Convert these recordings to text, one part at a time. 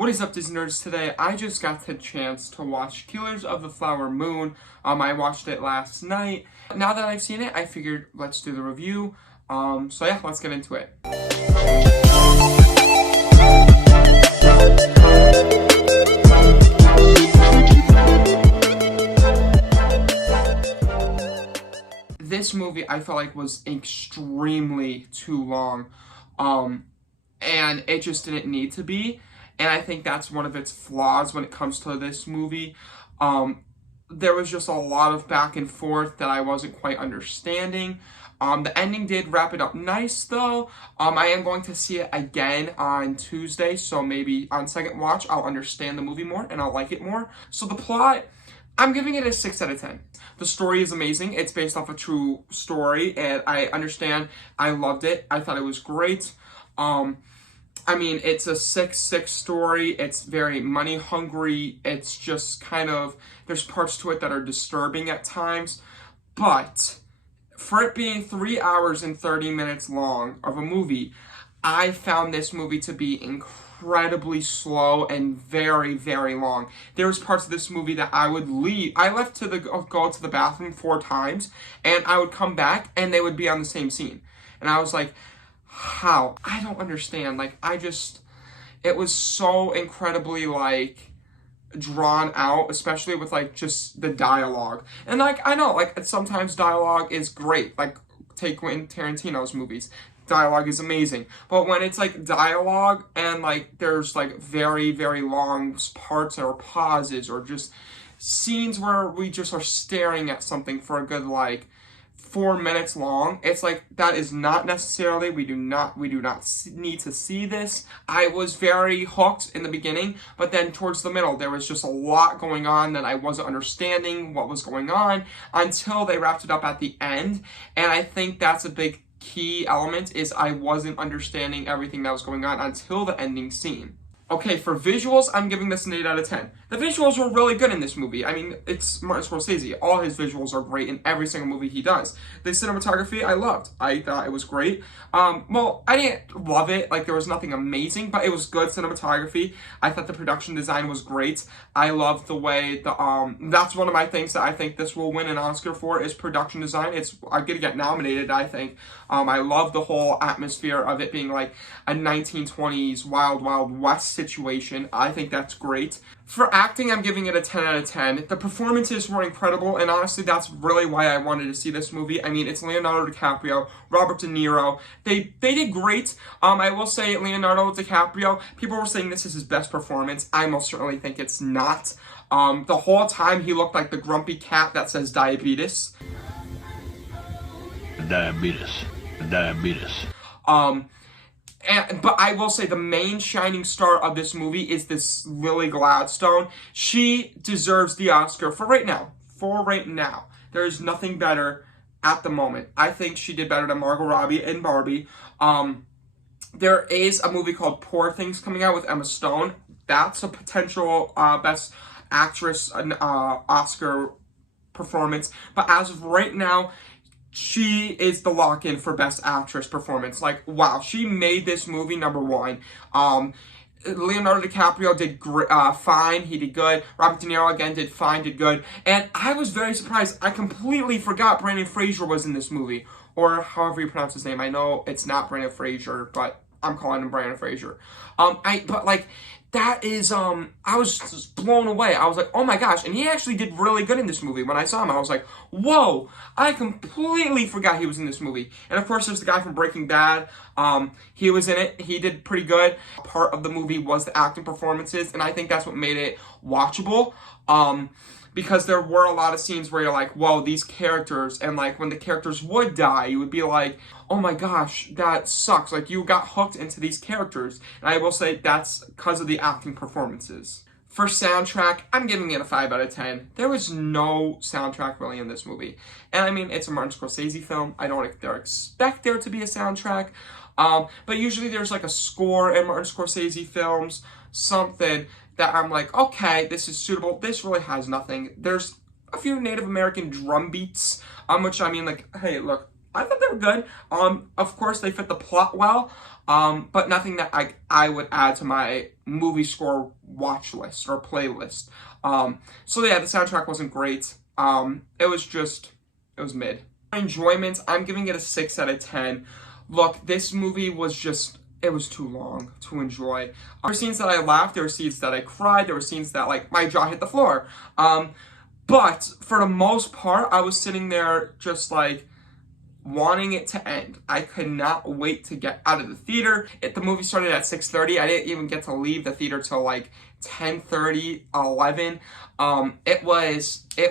What is up, Disney nerds? Today I just got the chance to watch Killers of the Flower Moon. I watched it last night. Now that I've seen it, I figured let's do the review. So yeah, let's get into it. This movie I felt like was extremely too long, and it just didn't need to be. And I think that's one of its flaws when it comes to this movie. There was just a lot of back and forth that I wasn't quite understanding. The ending did wrap it up nice, though. I am going to see it again on Tuesday, so maybe on second watch, I'll understand the movie more and I'll like it more. So the plot, I'm giving it a 6 out of 10. The story is amazing. It's based off a true story, and I understand. I loved it. I thought it was great. I mean, it's a 6-6 story. It's very money hungry. It's just kind of, there's parts to it that are disturbing at times. But for it being 3 hours and 30 minutes long of a movie, I found this movie to be incredibly slow and very, very long. There was parts of this movie that I would leave. I left to go to the bathroom 4 times, and I would come back, and they would be on the same scene. And I was like, how? I don't understand. Like, it was so incredibly, like, drawn out, especially with, like, just the dialogue. And, like, I know, like, sometimes dialogue is great. Like, take Quentin Tarantino's movies. Dialogue is amazing. But when it's, like, dialogue and, like, there's, like, very, very long parts or pauses or just scenes where we just are staring at something for a good, like, 4 minutes long, it's like, that is not necessarily, we do not need to see this. I was very hooked in the beginning, but then towards the middle, there was just a lot going on that I wasn't understanding what was going on until they wrapped it up at the end. And I think that's a big key element, is I wasn't understanding everything that was going on until the ending scene. Okay, for visuals, I'm giving this an 8 out of 10. The visuals were really good in this movie. I mean, it's Martin Scorsese. All his visuals are great in every single movie he does. The cinematography, I loved. I thought it was great. Well, I didn't love it. Like, there was nothing amazing, but it was good cinematography. I thought the production design was great. I loved the way that's one of my things that I think this will win an Oscar for, is production design. I'm gonna get nominated, I think. I love the whole atmosphere of it being like a 1920s Wild Wild West situation. I think that's great. For acting, I'm giving it a 10 out of 10. The performances were incredible, and honestly, that's really why I wanted to see this movie. I mean, it's Leonardo DiCaprio, Robert De Niro. They did great. I will say Leonardo DiCaprio, people were saying this is his best performance. I most certainly think it's not. The whole time he looked like the grumpy cat that says diabetes. Diabetes. But I will say the main shining star of this movie is this Lily Gladstone. She deserves the Oscar for right now. There is nothing better at the moment. I think she did better than Margot Robbie in Barbie. There is a movie called Poor Things coming out with Emma Stone. That's a potential Best Actress Oscar performance. But as of right now, she is the lock-in for Best Actress performance. Like, wow, she made this movie #1. Leonardo DiCaprio did fine. He did good. Robert De Niro, again, did fine, did good. And I was very surprised. I completely forgot Brendan Fraser was in this movie. Or however you pronounce his name. I know it's not Brendan Fraser, but I'm calling him Brendan Fraser. That is, I was just blown away. I was like, oh my gosh. And he actually did really good in this movie. When I saw him, I was like, whoa, I completely forgot he was in this movie. And of course, there's the guy from Breaking Bad. He was in it. He did pretty good. Part of the movie was the acting performances, and I think that's what made it watchable. Because there were a lot of scenes where you're like, whoa, these characters, and like when the characters would die, you would be like, oh my gosh, that sucks. Like, you got hooked into these characters. And I will say that's because of the acting performances. For soundtrack, I'm giving it a 5 out of 10. There was no soundtrack really in this movie. And I mean, it's a Martin Scorsese film. I don't expect there to be a soundtrack. But usually there's like a score in Martin Scorsese films, something that I'm like, okay, this is suitable. This really has nothing. There's a few Native American drum beats, which I mean, like, hey, look, I thought they were good. Of course, they fit the plot well, but nothing that I would add to my movie score watch list or playlist. So yeah, the soundtrack wasn't great. It was mid. Enjoyment, I'm giving it a 6 out of 10. Look, this movie was just, it was too long to enjoy. There were scenes that I laughed, there were scenes that I cried, there were scenes that, like, my jaw hit the floor. But for the most part, I was sitting there just, like, wanting it to end. I could not wait to get out of the theater. The movie started at 6:30. I didn't even get to leave the theater till, like, 10:30, 11. It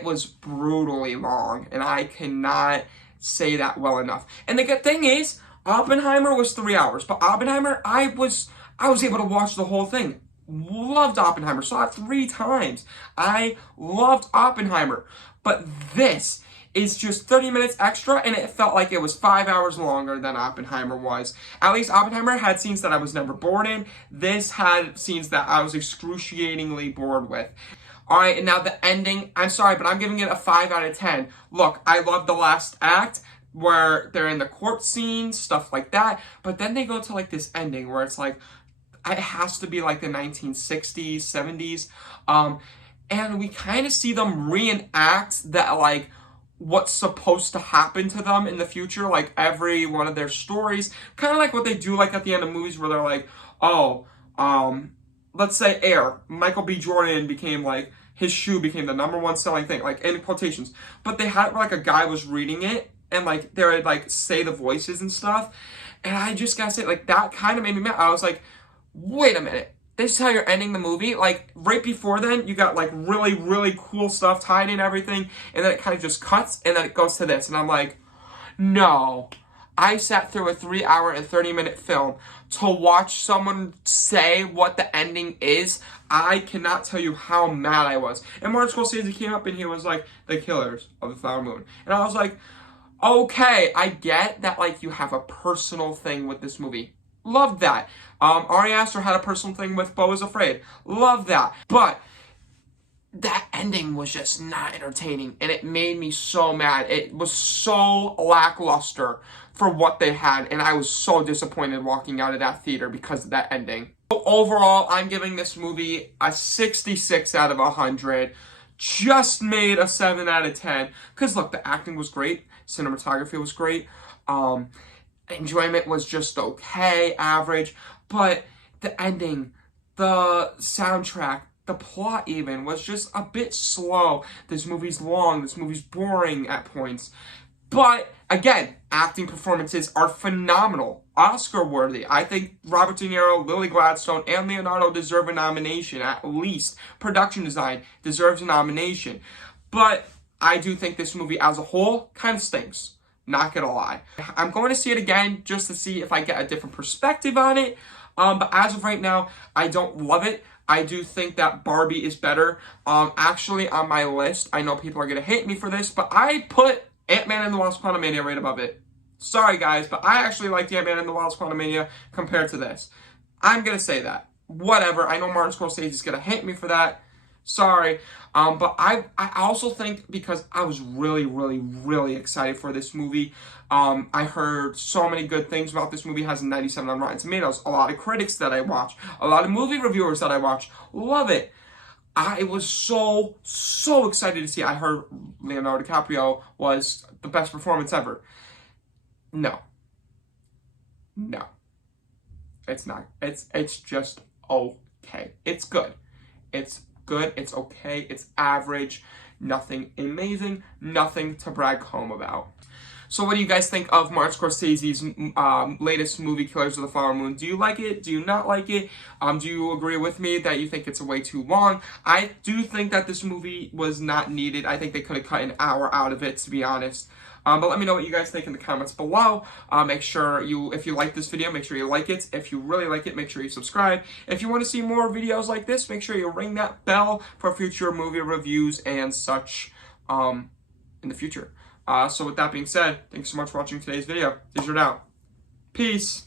was brutally long, and I cannot say that well enough. And the good thing is, Oppenheimer was 3 hours, but Oppenheimer, I was able to watch the whole thing. Loved Oppenheimer, saw it 3 times. I loved Oppenheimer, but this is just 30 minutes extra, and it felt like it was 5 hours longer than Oppenheimer was. At least Oppenheimer had scenes that I was never bored in. This had scenes that I was excruciatingly bored with. Alright, and now the ending, I'm sorry, but I'm giving it a 5 out of 10. Look, I love the last act, where they're in the court scene, stuff like that, but then they go to, like, this ending where it's like, it has to be like the 1960s, 70s, and we kind of see them reenact that, like, what's supposed to happen to them in the future, like every one of their stories, kind of like what they do, like, at the end of movies where they're like, oh, let's say Air, Michael B. Jordan became, like, his shoe became the #1 selling thing, like, in quotations, but they had, like, a guy was reading it, and, like, they would, like, say the voices and stuff, and I just gotta say, like, that kind of made me mad. I was like, wait a minute, this is how you're ending the movie? Like, right before then, you got, like, really, really cool stuff tied in everything, and then it kind of just cuts, and then it goes to this, and I'm like, no. I sat through a 3 hour and 30-minute film to watch someone say what the ending is. I cannot tell you how mad I was. And Martin Scorsese came up and he was like, the killers of the flower moon. And I was like, okay, I get that, like, you have a personal thing with this movie. Love that. Ari Aster had a personal thing with Beau is Afraid. Love that. But that ending was just not entertaining, and it made me so mad. It was so lackluster for what they had, and I was so disappointed walking out of that theater because of that ending. So overall, I'm giving this movie a 66 out of 100. Just made a 7 out of 10. Because, look, the acting was great. Cinematography was great. Enjoyment was just okay, average. But the ending, the soundtrack, the plot even was just a bit slow. This movie's long. This movie's boring at points. But, again, acting performances are phenomenal. Oscar-worthy. I think Robert De Niro, Lily Gladstone, and Leonardo deserve a nomination, at least. Production design deserves a nomination. But I do think this movie as a whole kind of stinks. Not gonna lie. I'm going to see it again just to see if I get a different perspective on it. But as of right now, I don't love it. I do think that Barbie is better. Actually, on my list, I know people are going to hate me for this, but I put Ant-Man and the Wasp: Quantumania right above it. Sorry, guys, but I actually liked Ant-Man and the Wasp: Quantumania compared to this. I'm going to say that. Whatever. I know Martin Scorsese is going to hate me for that. Sorry. But I also think because I was really, really, really excited for this movie. I heard so many good things about this movie. It has a 97 on Rotten Tomatoes. A lot of critics that I watch, a lot of movie reviewers that I watch, love it. I was so excited to see. I heard Leonardo DiCaprio was the best performance ever. No. It's not. It's just okay. It's good. It's good. It's okay. It's average. Nothing amazing. Nothing to brag home about. So what do you guys think of Martin Scorsese's latest movie, Killers of the Flower Moon? Do you like it? Do you not like it? Do you agree with me that you think it's way too long? I do think that this movie was not needed. I think they could have cut an hour out of it, to be honest. But let me know what you guys think in the comments below. Make sure if you like this video, make sure you like it. If you really like it, make sure you subscribe. If you want to see more videos like this, make sure you ring that bell for future movie reviews and such in the future. So with that being said, thanks so much for watching today's video. These are out. Peace.